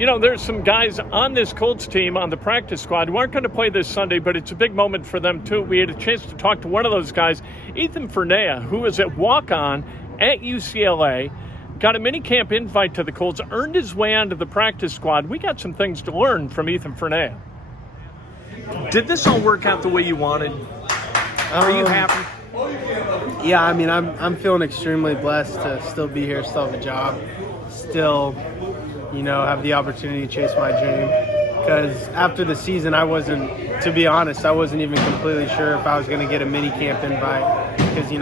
There's some guys on this Colts team on the practice squad who aren't going to play this Sunday, but it's a big moment for them too. We had a chance to talk to one of those guys, Ethan Fernea, who is at walk-on at UCLA, got a minicamp invite to the Colts, earned his way onto the practice squad. We got some things to learn from Ethan Fernea. Did this all work out the way you wanted? Are you happy? Yeah, I mean, I'm feeling extremely blessed to still be here, still have a job, still, have the opportunity to chase my dream. Because after the season, to be honest, I wasn't even completely sure if I was going to get a mini camp invite. Because,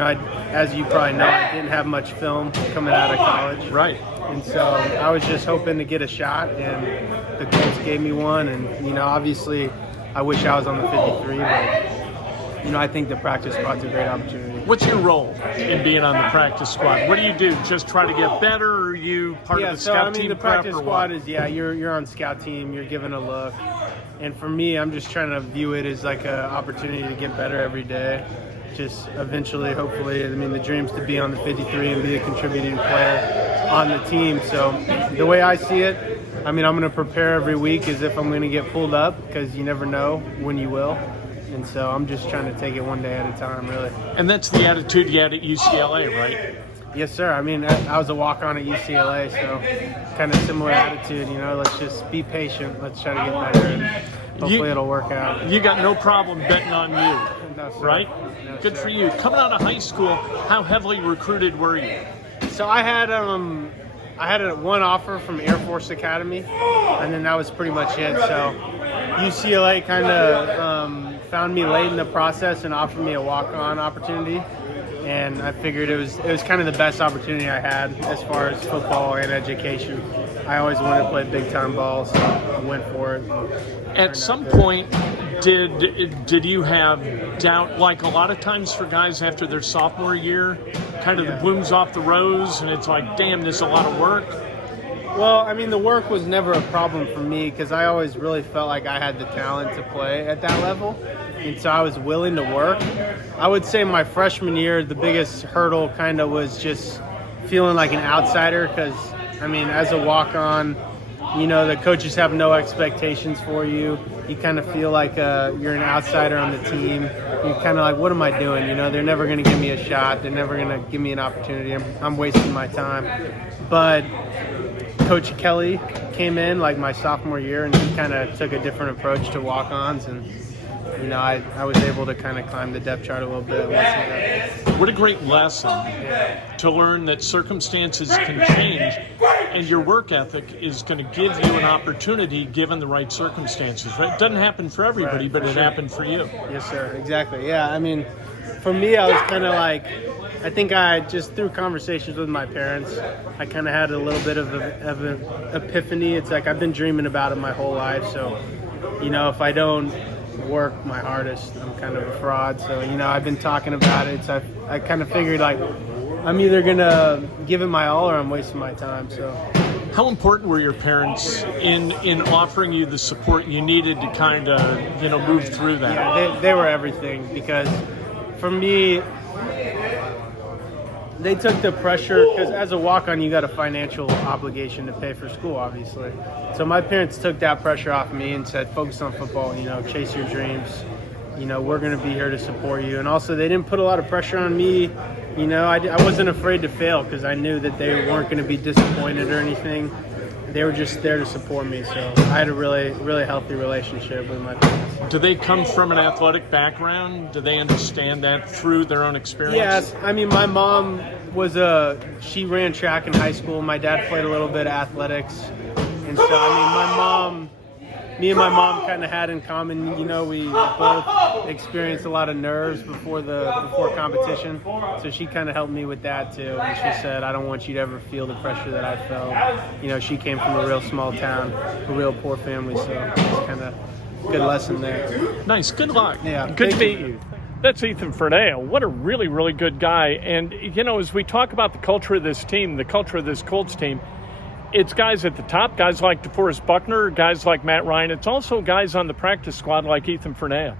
as you probably know, I didn't have much film coming out of college. Right. And so I was just hoping to get a shot, and the Colts gave me one. And, obviously, I wish I was on the 53, but I think the practice squad's a great opportunity. What's your role in being on the practice squad? What do you do? Just try to get better, or are you part of the scout team? The practice squad is, you're on scout team, you're given a look. And for me, I'm just trying to view it as like an opportunity to get better every day. Just eventually, hopefully, the dream's to be on the 53 and be a contributing player on the team. So the way I see it, I'm going to prepare every week as if I'm going to get pulled up, because you never know when you will. And so I'm just trying to take it one day at a time, really. And that's the attitude you had at UCLA, right? Yes, sir. I was a walk-on at UCLA, so kind of similar attitude, let's just be patient. Let's try to get better, and hopefully it'll work out. You got no problem betting on you, no, sir. Right? No, Good sir. for you. Coming out of high school, how heavily recruited were you? So I had one offer from Air Force Academy, and then that was pretty much it. So UCLA kind of found me late in the process and offered me a walk-on opportunity, and I figured it was kind of the best opportunity I had as far as football and education. I always wanted to play big-time ball, so I went for it. At some point, did you have doubt, like a lot of times for guys after their sophomore year, kind of the bloom's off the rose, and it's like, damn, this is a lot of work? Well, the work was never a problem for me, because I always really felt like I had the talent to play at that level, and so I was willing to work. I would say my freshman year, the biggest hurdle kind of was just feeling like an outsider, because, as a walk-on, the coaches have no expectations for you. You kind of feel like you're an outsider on the team. You're kind of like, what am I doing? They're never going to give me a shot. They're never going to give me an opportunity. I'm wasting my time. But Coach Kelly came in like my sophomore year, and he kind of took a different approach to walk-ons, and I was able to kind of climb the depth chart a little bit. What a great lesson to learn that circumstances can change, and your work ethic is going to give you an opportunity given the right circumstances. Right? It doesn't happen for everybody, Right, but it sure. happened for you. Yes, sir. Exactly. Yeah. For me, I was kind of like, I think I just, through conversations with my parents, I kind of had a little bit of an epiphany. It's like I've been dreaming about it my whole life. So, if I don't work my hardest, I'm kind of a fraud. So, I've been talking about it. So I kind of figured like I'm either going to give it my all or I'm wasting my time. So. How important were your parents in offering you the support you needed to kind of, move through that? Yeah, they were everything, because for me, they took the pressure, because as a walk-on, you got a financial obligation to pay for school, obviously. So my parents took that pressure off me and said, focus on football, chase your dreams. We're going to be here to support you. And also, they didn't put a lot of pressure on me. I wasn't afraid to fail, because I knew that they weren't going to be disappointed or anything. They were just there to support me. So I had a really, really healthy relationship with my parents. Do they come from an athletic background? Do they understand that through their own experience? Yes. My mom she ran track in high school. My dad played a little bit of athletics. And so, me and my mom kind of had in common, we both experienced a lot of nerves before competition. So she kind of helped me with that too. And she said, I don't want you to ever feel the pressure that I felt. She came from a real small town, a real poor family. So it's kind of good lesson there. Nice. Good luck. Yeah. Good to meet you. That's Ethan Fernea. What a really, really good guy. And, as we talk about the culture of this team, the culture of this Colts team, it's guys at the top, guys like DeForest Buckner, guys like Matt Ryan. It's also guys on the practice squad like Ethan Fernea.